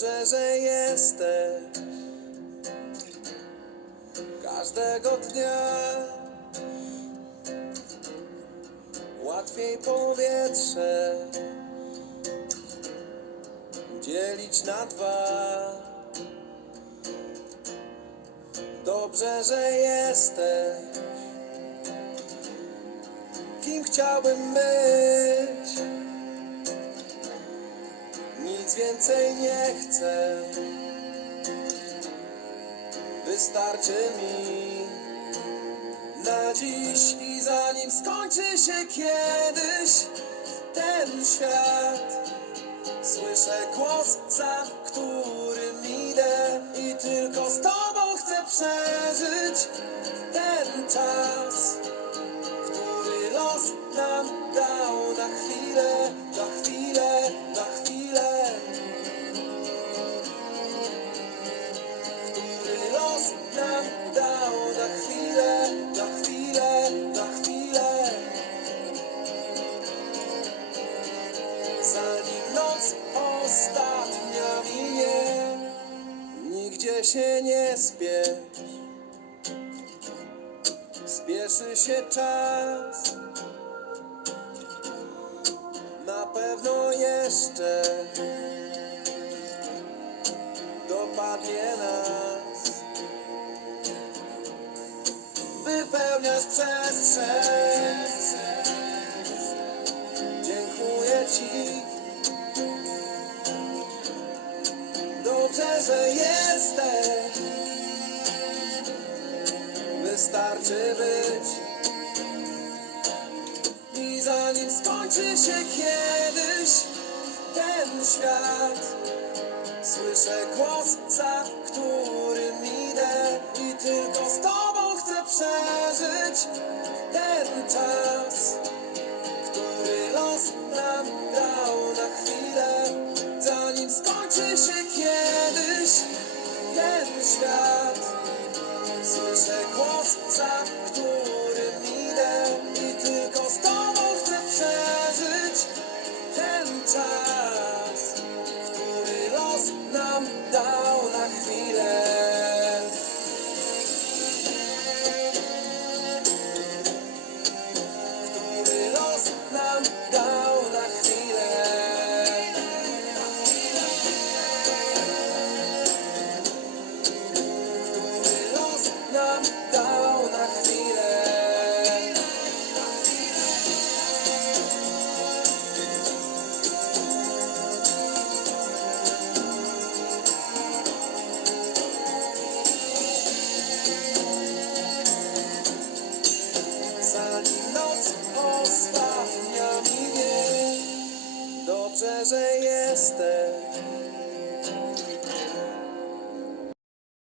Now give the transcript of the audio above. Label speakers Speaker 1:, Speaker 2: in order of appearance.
Speaker 1: Dobrze, że jesteś każdego dnia. Łatwiej powietrze dzielić na dwa. Dobrze, że jesteś kim chciałbym być. Więcej nie chcę. Wystarczy mi na dziś i zanim skończy się kiedyś ten świat. Słyszę głos, za którym idę i tylko z tobą chcę przeżyć ten czas który los nam dał na chwilę, Zanim noc ostatnia minie, nigdzie się nie spiesz. Spieszy się czas. Na pewno jeszcze Dopadnie nas. Wypełniasz przestrzeń. Dziękuję Ci że jesteś. Wystarczy być. I zanim skończy się kiedyś ten świat Słyszę głos, za którym idę I tylko z tobą chcę przeżyć ten czas Który los nam dał na chwilę Zanim skończy się kiedyś ten świat Słyszę głos, za którym idę i tylko z tobą chcę przeżyć ten czas, który los nam dał na chwilę. Który los nam dał dobrze, że jesteś